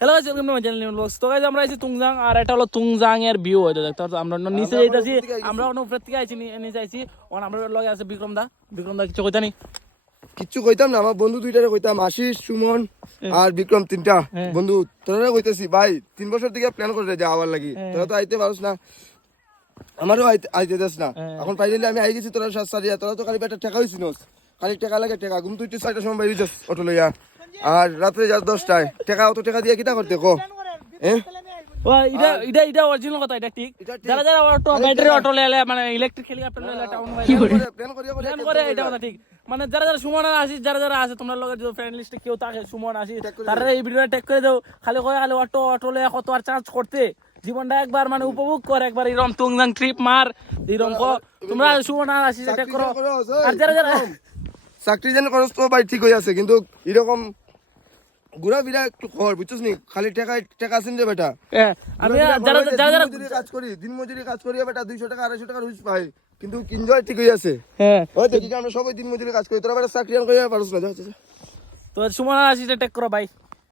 Hello guys, welcome to my channel new vlogs. তো guys আমরা আইছি তুংজাং, আর এটা হলো তুংজাং এর ভিউ হইতো দেখতে পাচ্ছ। আমরা নিচে যাইতাছি, আমরা উপর থেকে আইছি, নিচে আইছি। আর আমরা লগে আছে বিক্রম দা কিছু কইতা নি? কিচ্ছু কইতাম না, আমার বন্ধু দুইটারে কইতাম, আশিস, সুমন আর বিক্রম, তিনটা বন্ধু। তোরা কইতেছি ভাই 3 বছর থেকে প্ল্যান করে যাওয়ার লাগি, তোরা তো আইতে পারছ না, আমারও আইতে দেস না। এখন ফাইনালি আমি আই গেছি, তোরা সারিয়া, তোরা তো খালি একটা টাকা হইছিস, খালি টাকা লাগে টাকা। ঘুম তুই 6টার সময় বাইরে যাস অটো লইয়া, আর রাত্রে যাস 10টায়। টাকা অত টাকা দিয়ে কিটা করতে কো? এটা অরিজিনাল কথা, এটা ঠিক। যারা যারা অটো ব্যাটারি অটো লেলে মানে ইলেকট্রিক হেলিকপ্টার লেলে টাউন প্ল্যান করে, এটা কথা ঠিক। মানে যারা যারা সুমন আসি, যারা যারা আছে তোমার লগে যদি ফ্রেন্ড লিস্টে কেউ থাকে সুমন আসি, তারা এই ভিডিওটা টেক করে দাও। খালি অটো লে কত আর চার্জ করতে, জীবনটা একবার মানে উপভোগ কর, একবার এরকম তুংজাং ট্রিপ মার এরকম তোমরা সুমন আসি টেক করো। আর যারা যারা চাকরি যেন খরচ তো ভাই ঠিক হয়ে আছে, কিন্তু এরকম ঘুরা ফিরা একটু কর, বুঝছিস নি? খালি টাকা আছেন রে বেটা। আমি যারা যারা যারা কাজ করি, দিন মজুরি কাজ করি বেটা, 200 টাকা 250 টাকা রুজ পাই, কিন্তু এনজয় ঠিক হয়ে আছে। ওই দেখি আমরা সবাই দিন মজুরি কাজ করি, তোরা বেটা চাকরি করে পারছ না। তো সুমন আসি টেক করো ভাই।